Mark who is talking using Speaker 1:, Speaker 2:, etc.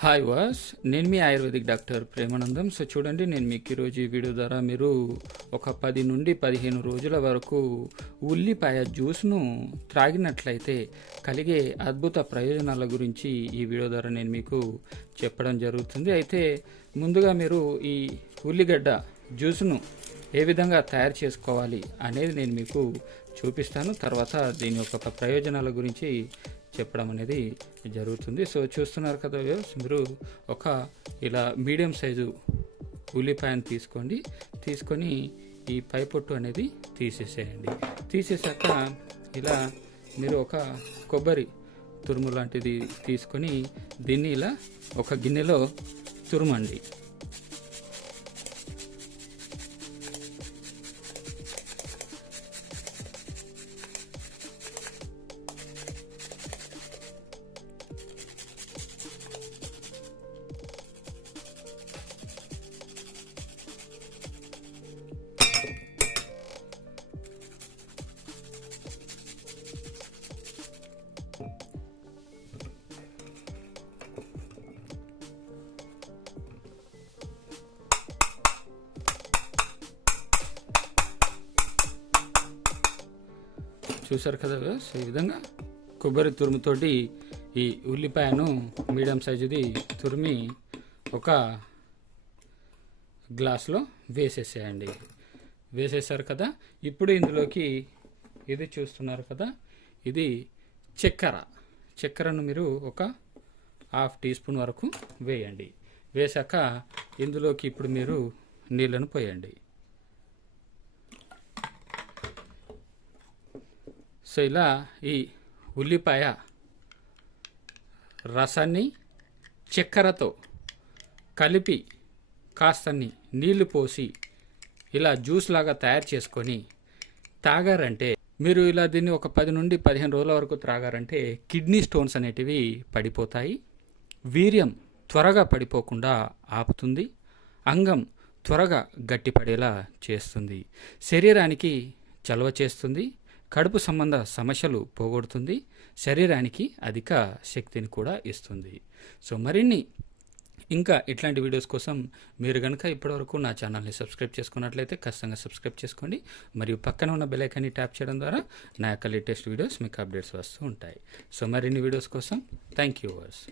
Speaker 1: Hi వాస్ నేను మీ ఆయుర్వేదిక్ డాక్టర్ ప్రేమానందం. సో చూడండి నేను మీకు ఈరోజు ఈ వీడియో ద్వారా మీరు ఒక పది నుండి పదిహేను రోజుల వరకు ఉల్లిపాయ జ్యూస్ను త్రాగినట్లయితే కలిగే అద్భుత ప్రయోజనాల గురించి ఈ వీడియో ద్వారా నేను మీకు చెప్పడం జరుగుతుంది. అయితే ముందుగా మీరు ఈ ఉల్లిగడ్డ జ్యూస్ను ఏ విధంగా తయారు చేసుకోవాలి అనేది నేను మీకు చూపిస్తాను. తర్వాత దీని యొక్క ప్రయోజనాల గురించి చెప్పడం అనేది జరుగుతుంది. సో చూస్తున్నారు కదా వ్యూస్ మీరు ఒక ఇలా మీడియం సైజు ఉల్లిపాయను తీసుకోండి. తీసుకొని ఈ పై పొట్టు అనేది తీసేసేయండి. తీసేసాక ఇలా మీరు ఒక కొబ్బరి తురుము లాంటిది తీసుకొని దీన్ని ఇలా ఒక గిన్నెలో తురుమండి. చూసారు కదా? సో ఈ విధంగా కొబ్బరి తురుముతోటి ఈ ఉల్లిపాయను మీడియం సైజుది తురిమి ఒక గ్లాస్లో వేసేసేయండి. వేసేసారు కదా? ఇప్పుడు ఇందులోకి ఇది చూస్తున్నారు కదా? ఇది చక్కెర. చక్కెరను మీరు ఒక హాఫ్ టీ స్పూన్ వరకు వేయండి. వేసాక ఇందులోకి ఇప్పుడు మీరు నీళ్ళను పోయండి. సో ఇలా ఈ ఉల్లిపాయ రసాన్ని చక్కెరతో కలిపి కాస్తన్ని నీళ్ళు పోసి ఇలా జ్యూస్ లాగా తయారు చేసుకొని తాగారంటే మీరు ఇలా దీన్ని ఒక పది నుండి పదిహేను రోజుల వరకు త్రాగారంటే కిడ్నీ స్టోన్స్ అనేటివి పడిపోతాయి. వీర్యం త్వరగా పడిపోకుండా ఆపుతుంది. అంగం త్వరగా గట్టిపడేలా చేస్తుంది. శరీరానికి చలవ చేస్తుంది. కడుపు సంబంధ సమస్యలు పోగొడుతుంది శరీరానికి అధిక శక్తిని కూడా ఇస్తుంది. సో మరిన్ని ఇంకా ఇట్లాంటి వీడియోస్ కోసం మీరు కనుక ఇప్పటివరకు నా ఛానల్ని సబ్స్క్రైబ్ చేసుకున్నట్లయితే ఖచ్చితంగా సబ్స్క్రైబ్ చేసుకోండి. మరియు పక్కన ఉన్న బెలైకాన్ని ట్యాప్ చేయడం ద్వారా నా యొక్క లేటెస్ట్ వీడియోస్ మీకు అప్డేట్స్ వస్తూ ఉంటాయి. సో మరిన్ని వీడియోస్ కోసం థ్యాంక్ యూ వర్స్